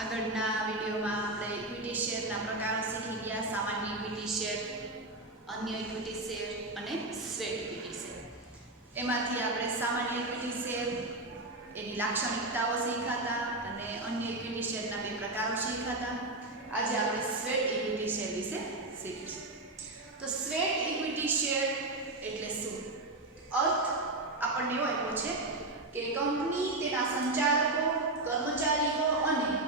આગળના વિડીયોમાં આપણે ઇક્વિટી શેરના પ્રકારો શીખી ગયા સામાન્ય ઇક્વિટી શેર અન્ય ઇક્વિટી શેર અને સ્વેટ ઇક્વિટી શેર એમાંથી આપણે સામાન્ય ઇક્વિટી શેર એની લાક્ષણિકતાઓ શીખાતા અને અન્ય ઇક્વિટી શેરના બે પ્રકારો શીખાતા. આજે આપણે સ્વેટ ઇક્વિટી શેર વિશે શીખીશું. તો સ્વેટ ઇક્વિટી શેર એટલે શું? અર્થ આપણને એવો આપ્યો છે કે કંપની તેના સંચાલકો, કર્મચારીઓ અને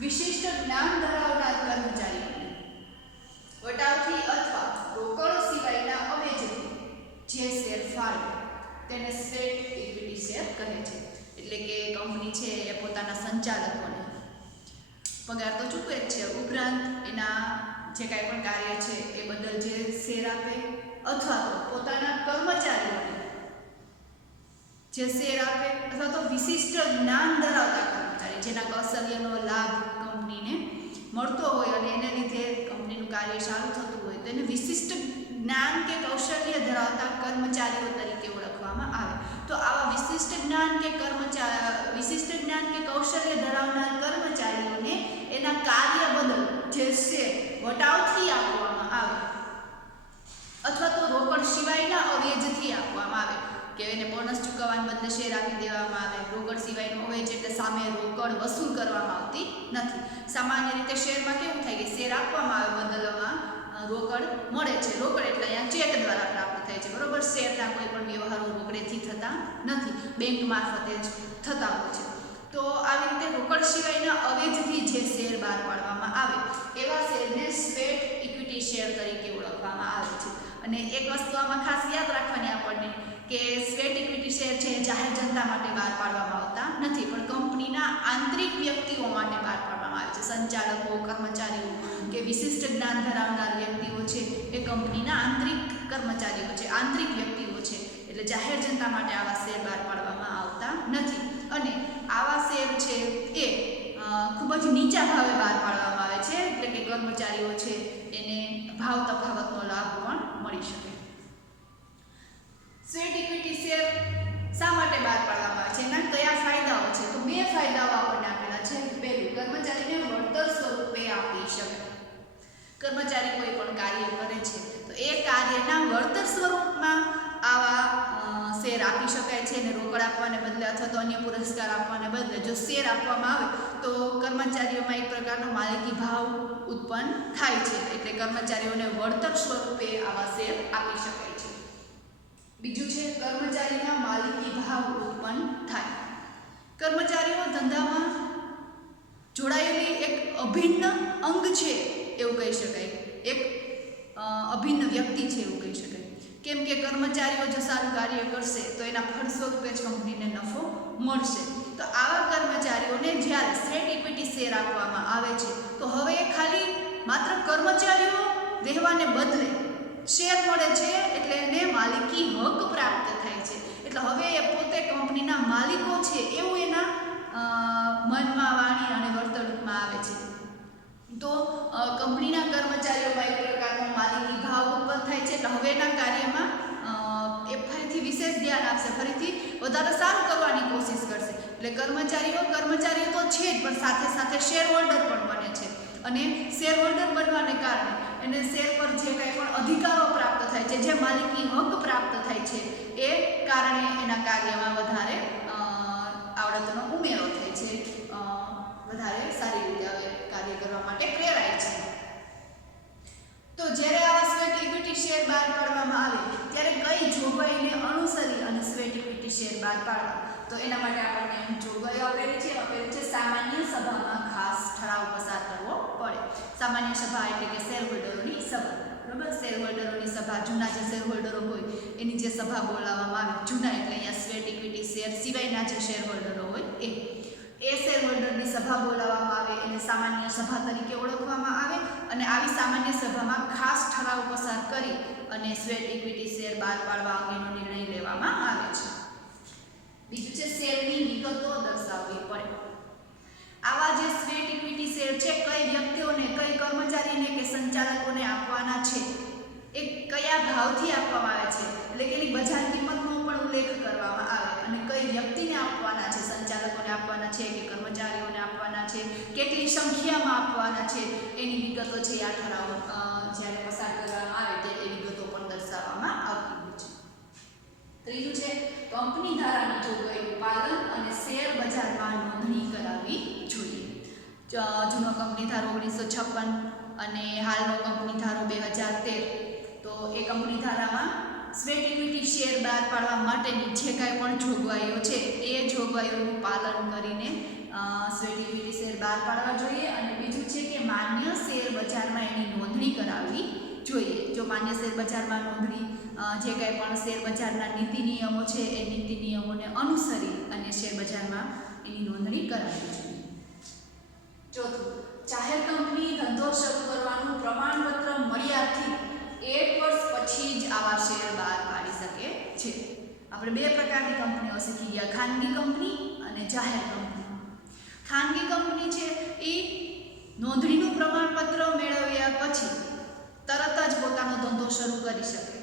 વિશિષ્ટ જ્ઞાન ધરાવનાર કર્મચારીઓને. વટાવથી અથવા રોકડ સિવાયના અવેજથી જે શેર ફાળવે તેને સ્વેટ ઇક્વિટી શેર કહે છે. એટલે કે કંપની છે એ પોતાના સંચાલકોને. પગાર તો ચૂકવે જ છે. ઉપરાંત એના જે કાંઈ પણ કાર્ય છે એ બદલ જે શેર આપે અથવા તો પોતાના કર્મચારીઓને જે શેર આપે અથવા તો વિશિષ્ટ જ્ઞાન ધરાવતા જેના કૌશલ્યનો લાભ કંપનીને મળતો હોય અને એને લીધે કંપનીનું કાર્ય સારું થતું હોય, તો એને વિશિષ્ટ જ્ઞાન કે કૌશલ્ય ધરાવતા કર્મચારીઓ તરીકે ઓળખવામાં આવે. તો આવા વિશિષ્ટ જ્ઞાન કે કર્મચારી વિશિષ્ટ જ્ઞાન કે કૌશલ્ય ધરાવનાર કર્મચારીઓને એના કાર્ય બદલ જે છે વટાવથી આપવામાં આવે. અથવા તો રોકડ સિવાયના અવેજથી આપવામાં આવે, કે એને બોનસ ચૂકવવાને બદલે શેર આપી દેવામાં આવે રોકડ સિવાયનો અવેજ એટલે સામે રોકડ વસૂલ કરવામાં આવતી નથી. સામાન્ય રીતે શેરમાં કેવું થાય કે શેર આપવામાં આવે, બદલવામાં રોકડ મળે છે. રોકડ એટલે અહીંયા ચેક દ્વારા પ્રાપ્ત થાય છે. બરોબર? શેરના કોઈ પણ વ્યવહારો રોકડેથી થતા નથી. બેંક મારફતે જ થતા હોય છે. તો આવી રીતે રોકડ સિવાયના અવેજથી જે શેર બહાર પાડવામાં આવે, એવા શેરને સ્વેટ ઇક્વિટી શેર તરીકે ઓળખવામાં આવે અને એક વસ્તુ આમાં ખાસ યાદ રાખવાની આપણને કે સ્વેટ ઇક્વિટી શેર છે જાહેર જનતા માટે બહાર પાડવામાં આવતા નથી, પણ કંપનીના આંતરિક વ્યક્તિઓ માટે બહાર પાડવામાં આવે છે. સંચાલકો, કર્મચારીઓ કે વિશિષ્ટ જ્ઞાન ધરાવનાર વ્યક્તિઓ છે એ કંપનીના આંતરિક કર્મચારીઓ છે, આંતરિક વ્યક્તિઓ છે. એટલે જાહેર જનતા માટે આવા શેર બહાર પાડવામાં આવતા નથી. અને આવા શેર છે એ ખૂબ જ નીચા ભાવે બહાર પાડવામાં આવે છે. એટલે કે કર્મચારીઓ છે, એને ભાવ તફાવતનો લાભ પણ મળી શકે. સ્વેટ ઇક્વિટી શેર શા માટે બહાર પાડવામાં આવે છે? એના કયા ફાયદાઓ છે? તો બે ફાયદાઓ આપણને આપેલા છે. પહેલું કર્મચારીને વળતર સ્વરૂપે આપી શકે. કર્મચારી કોઈ પણ કાર્ય કરે છે, તો એ કાર્યના વળતર સ્વરૂપમાં આવા શેર આપી શકાય છે. અને રોકડ આપવાને બદલે અથવા તો અન્ય પુરસ્કાર આપવાને બદલે જો શેર આપવામાં આવે, તો કર્મચારીઓમાં એક પ્રકારનો માલિકી ભાવ ઉત્પન્ન થાય છે. એટલે કર્મચારીઓને વળતર સ્વરૂપે આવા શેર આપી શકાય છે બીજું છે, કર્મચારીના માલિકી ભાવ ઉત્પન્ન થાય. કર્મચારીઓ ધંધામાં જોડાયેલી એક અભિન્ન અંગ છે એવું કહી શકાય. એક અભિન્ન વ્યક્તિ છે એવું કહી શકાય. કેમ કે કર્મચારીઓ જો સારું કાર્ય કરશે, તો એના ફળ સ્વરૂપે જ કંપનીને નફો મળશે. તો આવા કર્મચારીઓને જ્યારે સ્ટ્રેટ ઇક્વિટી શેર આપવામાં આવે છે, તો હવે ખાલી માત્ર કર્મચારીઓ રહેવાને બદલે શેર મળે છે એટલે એને માલિકી હક પ્રાપ્ત થાય છે. એટલે હવે એ પોતે કંપનીના માલિકો છે એવું એના મનમાં વાણી અને વર્તણૂકમાં આવે છે. તો કંપનીના કર્મચારીઓમાં એક પ્રકારનો માલિકી ભાવ ઉત્પન્ન થાય છે. એટલે હવેના કાર્યમાં એ ફરીથી વિશેષ ધ્યાન આપશે. ફરીથી વધારે સારું કરવાની કોશિશ કરશે. એટલે કર્મચારીઓ કર્મચારીઓ તો છે જ, પણ સાથે સાથે શેર હોલ્ડર પણ બને છે. અને શેર હોલ્ડર બનવાને કારણે એને શેર અધિકારો પ્રાપ્ત થાય છે, જે માલિકી હક પ્રાપ્ત થાય છે, એ કારણે એના કાર્યમાં વધારે આવડતનો ઉમેરો થાય છે. વધારે સારી રીતે કાર્ય કરવા માટે પ્રેરાય છે. તો જ્યારે આવા સ્વેટ ઇક્વિટી શેર બહાર પાડવામાં આવે, ત્યારે કઈ જોગવાઈને અનુસરી અને સ્વેટ ઇક્વિટી શેર બહાર પાડવા? તો એના માટે આપણને જોગવાઈઓ આપેલી છે આપેલી છે, સામાન્ય સભામાં ખાસ ઠરાવ પસાર કરવો પડે. સામાન્ય સભા એટલે કે શેર હોલ્ડરોની સભા. બરાબર શેર હોલ્ડરોની સભા, જૂના જે શેર હોલ્ડરો હોય, એની જે સભા બોલાવવામાં આવે, જૂના એટલે અહીંયા સ્વેટ ઇક્વિટી શેર સિવાયના જે શેર હોલ્ડરો હોય, એ. એ શેર હોલ્ડરની સભા બોલાવવામાં આવે, એને સામાન્ય સભા તરીકે ઓળખવામાં આવે અને આવી સામાન્ય સભામાં ખાસ ઠરાવ પસાર કરી અને સ્વેટ ઇક્વિટી શેર બહાર પાડવા અંગેનો નિર્ણય લેવામાં આવે છે. બીજું છે શેરની વિગતો દર્શાવવી પડે. આવા જે સ્વેટ ઇક્વિટી શેર છે, કઈ વ્યક્તિઓને, કઈ કર્મચારીને કે સંચાલકોને આપવાના છે એ કયા ભાવથી આપવામાં આવે છે? એટલે કે એની બજાર કિંમતનો પણ ઉલ્લેખ કરવામાં આવે. અને કઈ વ્યક્તિને આપવાના છે? સંચાલકોને આપવાના છે કે કર્મચારીઓને આપવાના છે? કેટલી સંખ્યામાં આપવાના છે? એની વિગતો છે આ ઠરાવ જ્યારે પસાર કરવામાં આવે ત્યારે એ વિગતો પણ દર્શાવવામાં આવતી હોય છે. ત્રીજું છે, કંપની ધારાની જોગવાઈનું પાલન અને શેર બજારમાં નોંધણી કરાવવી જોઈએ. જૂનો કંપની ધારો ઓગણીસો છપ્પન અને હાલનો કંપની ધારો બે હજાર તેર. તો એ કંપની ધારામાં સ્વેટ ઇક્વિટી શેર બહાર પાડવા માટેની જે કાંઈ પણ જોગવાઈઓ છે, એ જોગવાઈઓનું પાલન કરીને સ્વેટ ઇક્વિટી શેર બહાર પાડવા જોઈએ. અને બીજું છે કે માન્ય શેર બજારમાં એની નોંધણી કરાવવી જોઈએ. જો માન્ય શેર બજારમાં નોંધણી જે કાંઈ પણ શેર બજારના નીતિ નિયમો છે, એ નીતિ નિયમોને અનુસરી અને શેર બજારમાં એની નોંધણી કરાવવી જોઈએ. ચોથું, જાહેર કંપની ધંધો શરૂ કરવાનું પ્રમાણપત્ર મળ્યાથી એક વર્ષ પછી જ આવા શેર બહાર પાડી શકે છે આપણે બે પ્રકારની કંપનીઓ શીખી ગયા. ખાનગી કંપની અને જાહેર કંપની. ખાનગી કંપની છે એ નોંધણીનું પ્રમાણપત્ર મેળવ્યા પછી તરત જ પોતાનો ધંધો શરૂ કરી શકે.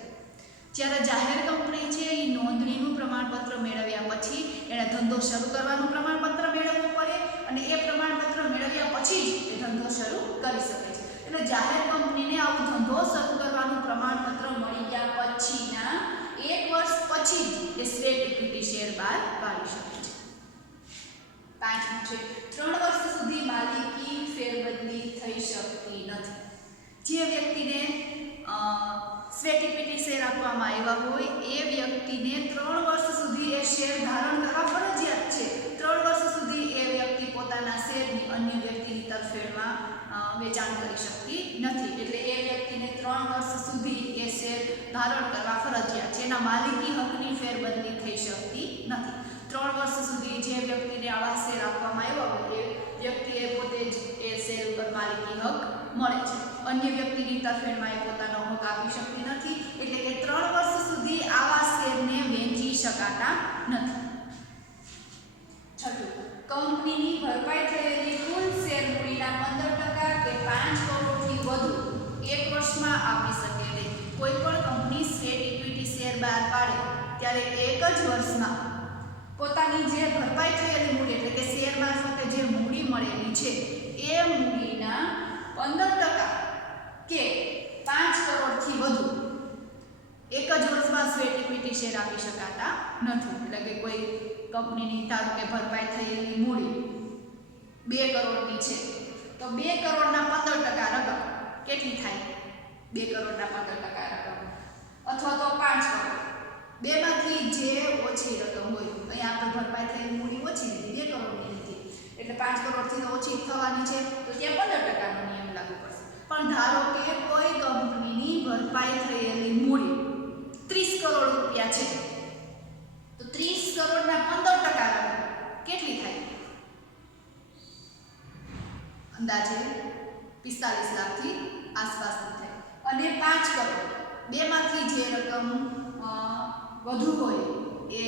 જ્યારે જાહેર કંપની છે એ નોંધણીનું પ્રમાણપત્ર મેળવ્યા પછી એણે ધંધો શરૂ કરવાનું પ્રમાણપત્ર મેળવવું પડે અને એ પ્રમાણપત્ર મેળવ્યા પછી જ એ ધંધો શરૂ કરી શકે છે. એટલે જાહેર કંપનીને આવું ધંધો શરૂ કરવાનું પ્રમાણપત્ર મળી ગયા પછીના વર્ષ પછી જ એ સ્ટેટ ઇક્વિટી શેર બહાર પાડી શકે છે. પાંચમું છે ત્રણ વર્ષ સુધી માલિકી ફેરબદલી થઈ શકતી નથી. જે વ્યક્તિને સ્વેટ ઇક્વિટી શેર આપવામાં આવ્યા હોય, એ વ્યક્તિને ત્રણ વર્ષ સુધી એ શેર ધારણ કરવા ફરજિયાત છે. ત્રણ વર્ષ સુધી એ વ્યક્તિ પોતાના શેરની અન્ય વ્યક્તિની તરફેણમાં વેચાણ કરી શકતી નથી. એટલે એ વ્યક્તિને ત્રણ વર્ષ સુધી એ શેર ધારણ કરવા ફરજિયાત છે. એના માલિકી હકની ફેરબદલી થઈ શકતી નથી. ત્રણ વર્ષ સુધી જે વ્યક્તિને આવા શેર આપવામાં આવ્યા હોય, એ વ્યક્તિએ પોતે જ એ શેર ઉપર માલિકી હક મળે છે. અન્ય વ્યક્તિની તરફેણમાં એ પોતાનો વર્ષમાં પોતાની જે ભરપાઈ થયેલી મૂડી, એટલે કે શેર મારફતે જે મૂડી મળેલી છે, એ મૂડીના પંદર ટકા કે પાંચ કરોડથી વધુ એક જ વર્ષમાં સ્વેટ ઇક્વિટી શેર આપી શકાતા નથી. એટલે કે કોઈ કંપનીની ધારો કે ભરપાઈ થયેલી મૂડી બે કરોડની છે, તો બે કરોડના પંદર ટકા રકમ કેટલી થાય? બે કરોડના પંદર ટકા રકમ. અથવા તો પાંચ કરોડ. બેમાંથી જે ઓછી રકમ હોય. અહીંયા આપણે ભરપાઈ થયેલી મૂડી ઓછી લીધી, બે કરોડની લીધી. એટલે પાંચ કરોડથી તો ઓછી થવાની છે. તો ત્યાં પંદર ટકાનો નિયમ લાગુ પડશે. પણ ધારો કે કોઈ કંપનીની ભરપાઈ થયેલી મૂડી ત્રીસ કરોડ રૂપિયા છે, તો ત્રીસ કરોડના પંદર ટકા કેટલી થાય? અંદાજે પિસ્તાલીસ લાખથી આસપાસની થાય. અને પાંચ કરોડ, બેમાંથી જે રકમ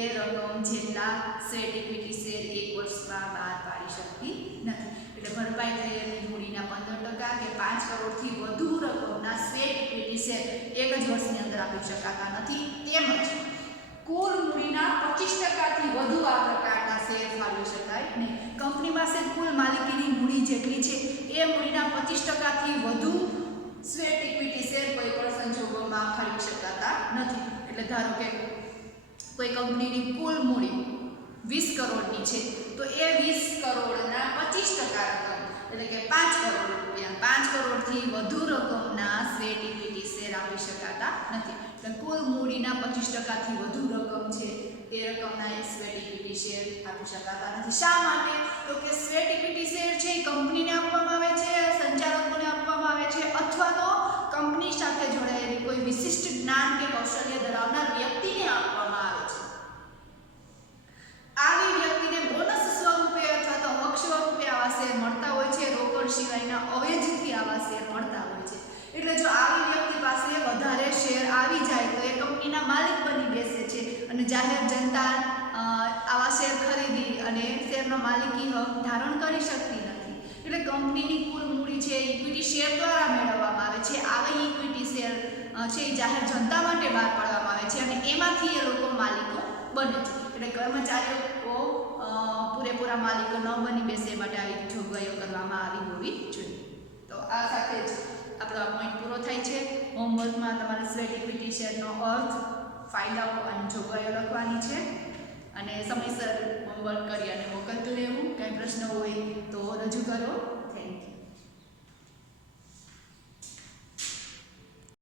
એ રકમ જેટલા સેટ ઇક્વિટી શેર એક વર્ષમાં બહાર પાડી શકતી નથી. એટલે ભરપાઈ થયેલી મૂડીના પંદર ટકા કે પાંચ કરોડથી વધુ રકમના સેટ ઇક્વિટી શેર એક જ વર્ષની અંદર આપી શકાતા નથી. તેમજ કુલ મૂડીના પચીસ ટકાથી વધુ આ પ્રકારના શેર ફાળવી શકાય નહીં. કંપની પાસે કુલ માલિકીની મૂડી જેટલી છે, એ મૂડીના પચીસ ટકાથી વધુ સ્વેટ ઇક્વિટી શેર કોઈ પણ સંજોગોમાં ફાળવી શકાતા નથી. એટલે ધારો કે કોઈ કંપનીની કુલ મૂડી વીસ કરોડની છે, તો એ વીસ કરોડના પચીસ ટકા રકમ, એટલે કે પાંચ કરોડ રૂપિયા, પાંચ કરોડથી વધુ રકમના સ્વેટ ઇક્વિટી શેર આપી શકાતા નથી. એટલે કુલ મૂડીના પચીસ ટકાથી વધુ રકમ છે તે રકમના એ સ્વેટ ઇક્વિટી શેર આપી શકાતા નથી. શા માટે? તો કે સ્વેટ ઇક્વિટી શેર છે એ કંપનીને આપવામાં આવે છે, સંચાલકોને આપવામાં આવે છે, અથવા તો કંપની સાથે જોડાયેલી કોઈ વિશિષ્ટ જ્ઞાન કે કૌશલ્ય ધરાવનાર વ્યક્તિને આપવામાં આવે છે આવી વ્યક્તિને બોનસ સ્વરૂપે અથવા તો હક સ્વરૂપે આવા શેર મળતા હોય છે રોકડ સિવાયના અવેજથી આવા શેર મળતા હોય છે એટલે જો આવી વ્યક્તિ પાસે વધારે શેર આવી જાય તો એ કંપનીના માલિક બની બેસે છે અને જાહેર જનતા અ, આવા શેર ખરીદી અને શેરનો માલિકી હક ધારણ કરી શકતી નથી. એટલે કંપનીની કુલ મૂડી છે ઇક્વિટી શેર દ્વારા મેળવવામાં આવે છે. આવી ઇક્વિટી શેર છે એ જાહેર જનતા માટે બહાર પાડવામાં આવે છે અને એમાંથી એ લોકો માલિકો બને છે. એટલે કર્મચારીઓ પૂરેપૂરા માલિકો ન બની બેસે એ માટે આવી જોગવાઈઓ કરવામાં આવી હોવી જોઈએ. તો આ સાથે જ આપણો આ પોઈન્ટ પૂરો થાય છે. હોમવર્કમાં તમારે સ્વેટ ઇક્વિટી શેરનો અર્થ ફાયદાઓ અને જોગવાઈઓ લખવાની છે. અને સમયસર હોમવર્ક કરી અને મોકલતું રહેવું કંઈ પ્રશ્ન હોય તો રજૂ કરો.